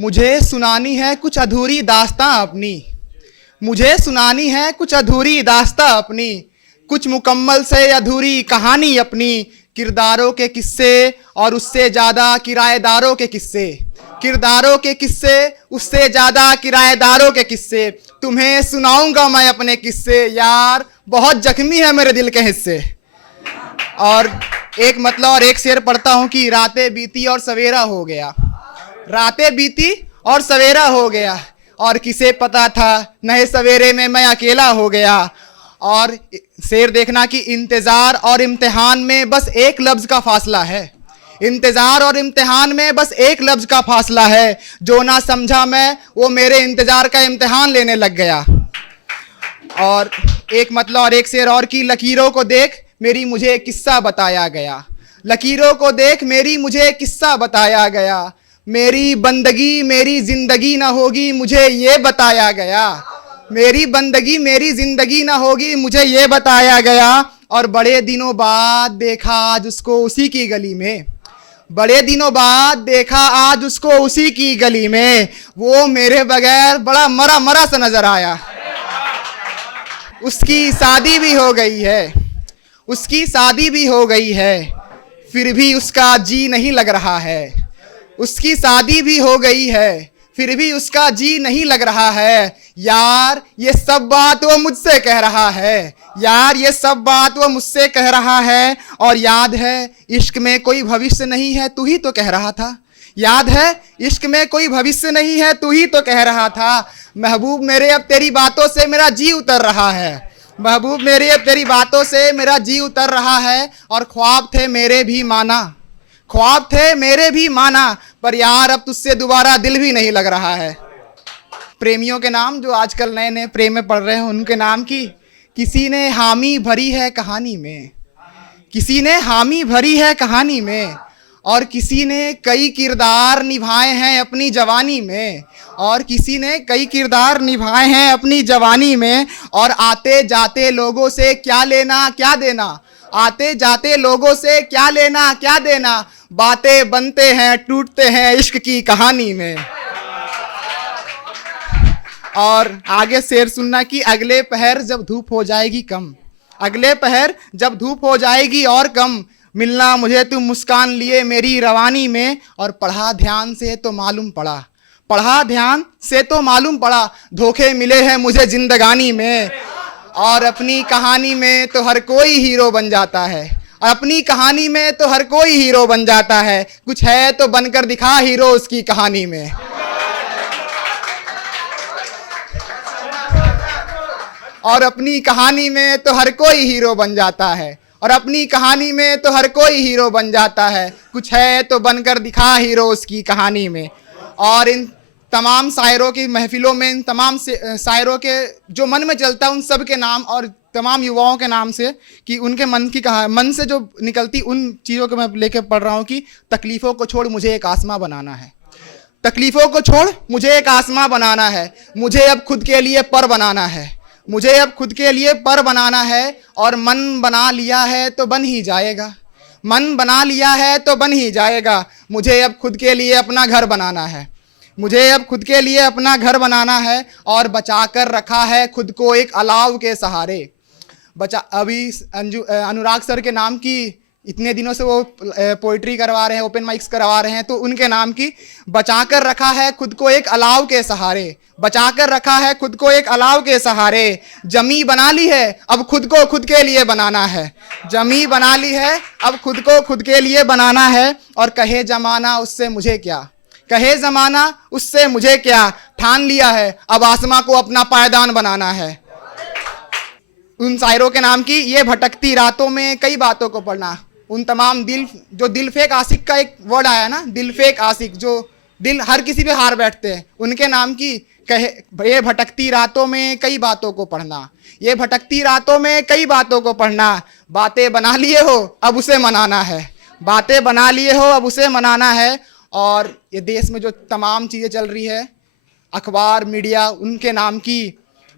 मुझे सुनानी है कुछ अधूरी दास्तां अपनी, मुझे सुनानी है कुछ अधूरी दास्तां अपनी, कुछ मुकम्मल से अधूरी कहानी अपनी। किरदारों के किस्से और उससे ज़्यादा किराएदारों के किस्से, किरदारों के किस्से उससे ज़्यादा किराएदारों के किस्से। तुम्हें सुनाऊंगा मैं अपने किस्से, यार बहुत जख्मी है मेरे दिल के हिस्से। और एक मतलब और एक शेर पढ़ता हूँ कि रातें बीती और सवेरा हो गया, रातें बीती और सवेरा हो गया, और किसे पता था नए सवेरे में मैं अकेला हो गया। और शेर देखना कि इंतज़ार और इम्तिहान में बस एक लफ्ज़ का फासला है, इंतज़ार और इम्तिहान में बस एक लफ्ज़ का फासला है। जो ना समझा मैं वो मेरे इंतज़ार का इम्तिहान लेने लग गया। और एक मतलब और एक शेर और कि लकीरों को देख मेरी मुझे एक किस्सा बताया गया, लकीरों को देख मेरी मुझे एक किस्सा बताया गया। मेरी बंदगी मेरी जिंदगी ना होगी मुझे ये बताया गया, मेरी बंदगी मेरी जिंदगी ना होगी मुझे ये बताया गया। और बड़े दिनों बाद देखा आज उसको उसी की गली में, बड़े दिनों बाद देखा आज उसको उसी की गली में। वो मेरे बगैर बड़ा मरा मरा सा नजर आया। उसकी शादी भी हो गई है, उसकी शादी भी हो गई है, फिर भी उसका जी नहीं लग रहा है। उसकी शादी भी हो गई है, फिर भी उसका जी नहीं लग रहा है। यार ये सब बात वो मुझसे कह रहा है, यार ये सब बात वो मुझसे कह रहा है। और याद है इश्क में कोई भविष्य नहीं है तू ही तो कह रहा था, याद है इश्क में कोई भविष्य नहीं है तू ही तो कह रहा था। महबूब मेरे अब तेरी बातों से मेरा जी उतर रहा है, महबूब मेरे अब तेरी बातों से मेरा जी उतर रहा है। और ख्वाब थे मेरे भी माना, ख्वाब थे मेरे भी माना, पर यार अब तुझसे दोबारा दिल भी नहीं लग रहा है। प्रेमियों के नाम जो आजकल नए नए प्रेम में पढ़ रहे हैं उनके नाम की किसी ने हामी भरी है कहानी में, किसी ने हामी भरी है कहानी में, और किसी ने कई किरदार निभाए हैं अपनी जवानी में, और किसी ने कई किरदार निभाए हैं अपनी जवानी में। और आते जाते लोगों से क्या लेना क्या देना, आते जाते लोगों से क्या लेना क्या देना, बातें बनते हैं टूटते हैं इश्क की कहानी में। और आगे शेर सुनना कि अगले पहर जब धूप हो जाएगी कम, अगले पहर जब धूप हो जाएगी और कम, मिलना मुझे तुम मुस्कान लिए मेरी रवानी में। और पढ़ा ध्यान से तो मालूम पड़ा, पढ़ा ध्यान से तो मालूम पड़ा, धोखे मिले हैं मुझे जिंदगानी में। और अपनी कहानी में तो हर कोई हीरो बन जाता है, अपनी कहानी में तो हर कोई हीरो बन जाता है, कुछ है तो बनकर दिखा हीरो उसकी कहानी में। और अपनी कहानी में तो हर कोई हीरो बन जाता है, और अपनी कहानी में तो हर कोई हीरो बन जाता है, कुछ है तो बनकर दिखा हीरो उसकी कहानी में। और इन तमाम शायरों की महफिलों में इन तमाम शायरों के जो मन में चलता है उन सब के नाम और तमाम युवाओं के नाम से कि उनके मन की मन से जो निकलती उन चीज़ों को मैं लेकर पढ़ रहा हूँ कि तकलीफ़ों को छोड़ मुझे एक आसमां बनाना है, तकलीफ़ों को छोड़ मुझे एक आसमां बनाना है, मुझे अब खुद के लिए पर बनाना है, मुझे अब खुद के लिए पर बनाना है। और मन बना लिया है तो बन ही जाएगा, मन बना लिया है तो बन ही जाएगा, मुझे अब खुद के लिए अपना घर बनाना है, मुझे अब खुद के लिए अपना घर बनाना है। और बचा कर रखा है खुद को एक अलाव के सहारे, बचा अभी अनुराग सर के नाम की इतने दिनों से वो पोइट्री करवा रहे हैं, ओपन माइक्स करवा रहे हैं, तो उनके नाम की बचा कर रखा है खुद को एक अलाव के सहारे, बचा कर रखा है खुद को एक अलाव के सहारे। जमी बना ली है अब खुद को खुद के लिए बनाना है, जमी बना ली है अब खुद को खुद के लिए बनाना है। और कहे जमाना उससे मुझे क्या, कहे जमाना उससे मुझे क्या, ठान लिया है अब आसमां को अपना पायदान बनाना है। उन शायरों के नाम की ये भटकती रातों में कई बातों को पढ़ना, उन तमाम दिल फेक आशिक का एक वर्ड आया ना, दिल फेक आशिक जो दिल हर किसी पे हार बैठते हैं, उनके नाम की कहे ये भटकती रातों में कई बातों को पढ़ना, ये भटकती रातों में कई बातों को पढ़ना, बातें बना लिए हो अब उसे मनाना है, बातें बना लिए हो अब उसे मनाना है। और ये देश में जो तमाम चीज़ें चल रही है, अखबार मीडिया, उनके नाम की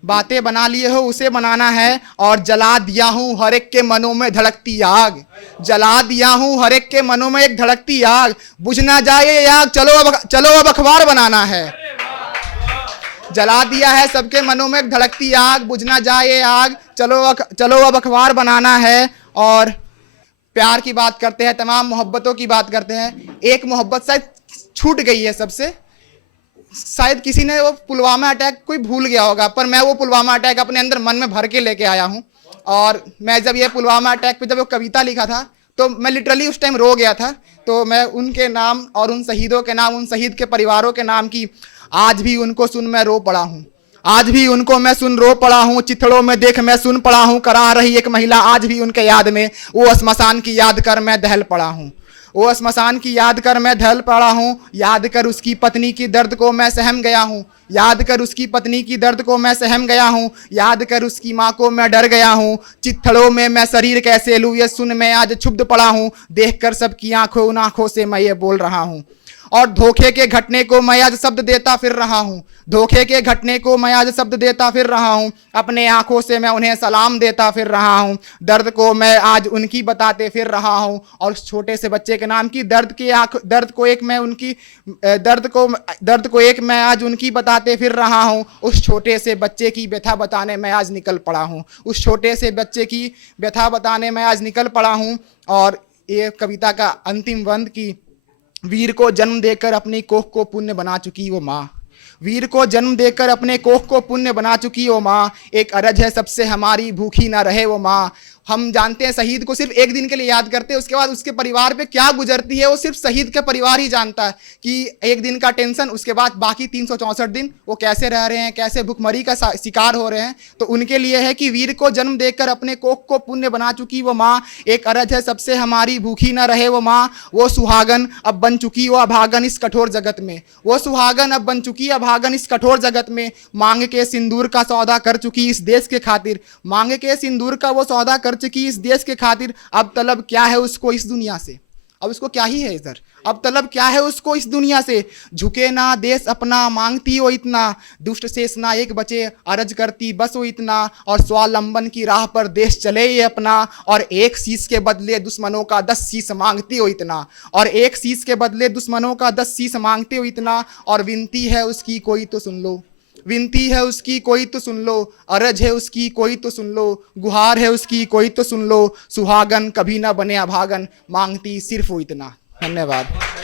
बातें बना लिए हो उसे बनाना है, और जला दिया हूं हर एक के मनों में धड़कती आग, जला दिया हूं हर एक के मनों में एक धड़कती आग, बुझ ना जाए ये आग, चलो अब अखबार बनाना है। जला दिया है सबके मनों में एक धड़कती आग, बुझ ना जाए ये आग, चलो अब अखबार बनाना है। और प्यार की बात करते हैं, तमाम मोहब्बतों की बात करते हैं। एक मोहब्बत शायद छूट गई है सबसे, शायद किसी ने वो पुलवामा अटैक कोई भूल गया होगा, पर मैं वो पुलवामा अटैक अपने अंदर मन में भर के लेके आया हूँ। और मैं जब ये पुलवामा अटैक पे जब वो कविता लिखा था तो मैं लिटरली उस टाइम रो गया था। तो मैं उनके नाम और उन शहीदों के नाम, उन शहीद के परिवारों के नाम की आज भी उनको सुन मैं रो पड़ा हूँ, आज भी उनको मैं सुन रो पड़ा हूँ, चिथड़ों में देख मैं सुन पड़ा हूँ, करा रही एक महिला आज भी उनके याद में, वो श्मशान की याद कर मैं दहल पड़ा हूँ, वो श्मशान की याद कर मैं ढल पड़ा हूँ, याद कर उसकी पत्नी की दर्द को मैं सहम गया हूँ, याद कर उसकी पत्नी की दर्द को मैं सहम गया हूँ, याद कर उसकी माँ को मैं डर गया हूँ, चित्थड़ों में मैं शरीर कैसे लूँ ये सुन मैं आज क्षुब्ध पड़ा हूँ, देख कर सबकी आंखों उन आंखों से मैं ये बोल रहा हूँ। और धोखे के घटने को मैं आज शब्द देता फिर रहा हूँ, धोखे के घटने को मैं आज शब्द देता फिर रहा हूँ, अपने आंखों से मैं उन्हें सलाम देता फिर रहा हूँ, दर्द को मैं आज उनकी बताते फिर रहा हूँ। और उस छोटे से बच्चे के नाम की दर्द को एक मैं उनकी दर्द को एक मैं आज उनकी बताते फिर रहा हूँ, उस छोटे से बच्चे की व्यथा बताने मैं आज निकल पड़ा हूँ, उस छोटे से बच्चे की व्यथा बताने मैं आज निकल पड़ा हूँ। और ये कविता का अंतिम बंद की, वीर को जन्म देकर अपनी कोख को पुण्य बना चुकी वो माँ, वीर को जन्म देकर अपने कोख को पुण्य बना चुकी वो माँ, एक अरज है सबसे हमारी भूखी ना रहे वो माँ। हम जानते हैं शहीद को सिर्फ एक दिन के लिए याद करते हैं, उसके बाद उसके परिवार पे क्या गुजरती है वो सिर्फ शहीद का परिवार ही जानता है कि एक दिन का टेंशन, उसके बाद बाकी 364 दिन वो कैसे रह रहे हैं, कैसे भुखमरी का शिकार हो रहे हैं। तो उनके लिए है कि वीर को जन्म देकर अपने कोख को पुण्य बना चुकी वो माँ, एक अरज है सबसे हमारी भूखी ना रहे वो माँ, वो सुहागन अब बन चुकी वो अभागन इस कठोर जगत में, वो सुहागन अब बन चुकी अभागन इस कठोर जगत में, मांग के सिंदूर का सौदा कर चुकी इस देश के खातिर, मांग के सिंदूर का वो सौदा कर चुकी इस देश के खातिर, अब तलब क्या है उसको इस दुनिया से, अब उसको क्या ही है इधर, अब तलब क्या है उसको इस दुनिया से, झुके ना देश अपना मांगती वो इतना, दुष्ट शेष ना एक बचे अरज करती बस वो इतना, और स्वावलंबन की राह पर देश चले ये अपना, और एक शीश के बदले दुश्मनों का 10 शीश मांगती हो इतना, और एक शीश के बदले दुश्मनों का 10 शीश मांगते हो इतना, और विनती है उसकी कोई तो सुन लो, विनती है उसकी कोई तो सुन लो, अरज है उसकी कोई तो सुन लो, गुहार है उसकी कोई तो सुन लो, सुहागन कभी ना बने अभागन मांगती सिर्फ वो इतना। धन्यवाद।